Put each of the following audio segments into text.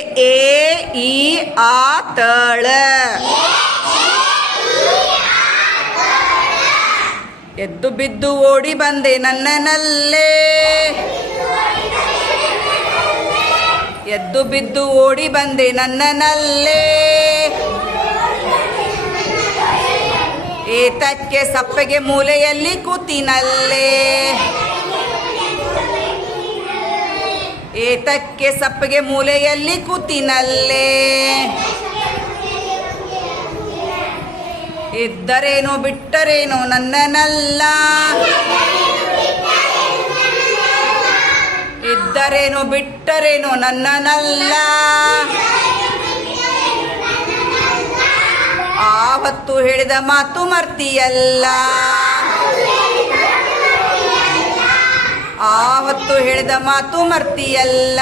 A E, ಆ, ತಳ. ಎದ್ದು ಬಿದ್ದು ಓಡಿ ಬಂದೆ ನನ್ನನಲ್ಲೇ. ಎದ್ದು ಬಿದ್ದು ಓಡಿ ಬಂದೆ ನನ್ನನಲ್ಲೇ. ಏತಕ್ಕೆ ಸಪ್ಪೆಗೆ ಮೂಲೆಯಲ್ಲಿ ಕೂತಿನಲ್ಲೇ. ಏತಕ್ಕೆ ಸಪ್ಪಗೆ ಮೂಲೆಯಲ್ಲಿ ಕೂತಿನಲ್ಲೇ? ಇದ್ದರೇನೋ ಬಿಟ್ಟರೇನೋ ನನ್ನನಲ್ಲ. ಇದ್ದರೇನೋ ಬಿಟ್ಟರೇನೋ ನನ್ನನಲ್ಲ. ಆವತ್ತು ಹೇಳಿದ ಮಾತು ಮರ್ತಿಯಲ್ಲ. ಆವತ್ತು ಹೇಳಿದ ಮಾತು ಮರ್ತಿಯಲ್ಲ.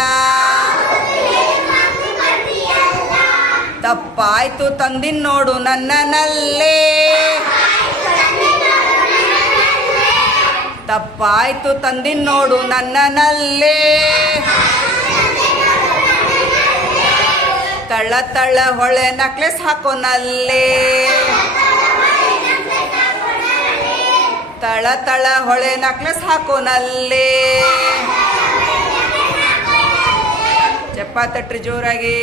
ತಪ್ಪಾಯ್ತು ತಂದಿನ್ ನೋಡು ನನ್ನನಲ್ಲೇ. ತಪ್ಪಾಯ್ತು ತಂದಿನ್ ನೋಡು ನನ್ನನಲ್ಲೇ. ತಳ್ಳ ತಳ್ಳ ಹೊಳೆ ನಕ್ಲೆಸ್ ಹಾಕೋನಲ್ಲೇ. ತಳ ತಳ ಹೊಳೆ ನಕ್ಲೆಸ್ ಹಾಕೋನಲ್ಲಿ. ಚಪ್ಪ ತಟ್ರಿ ಜೋರಾಗಿ.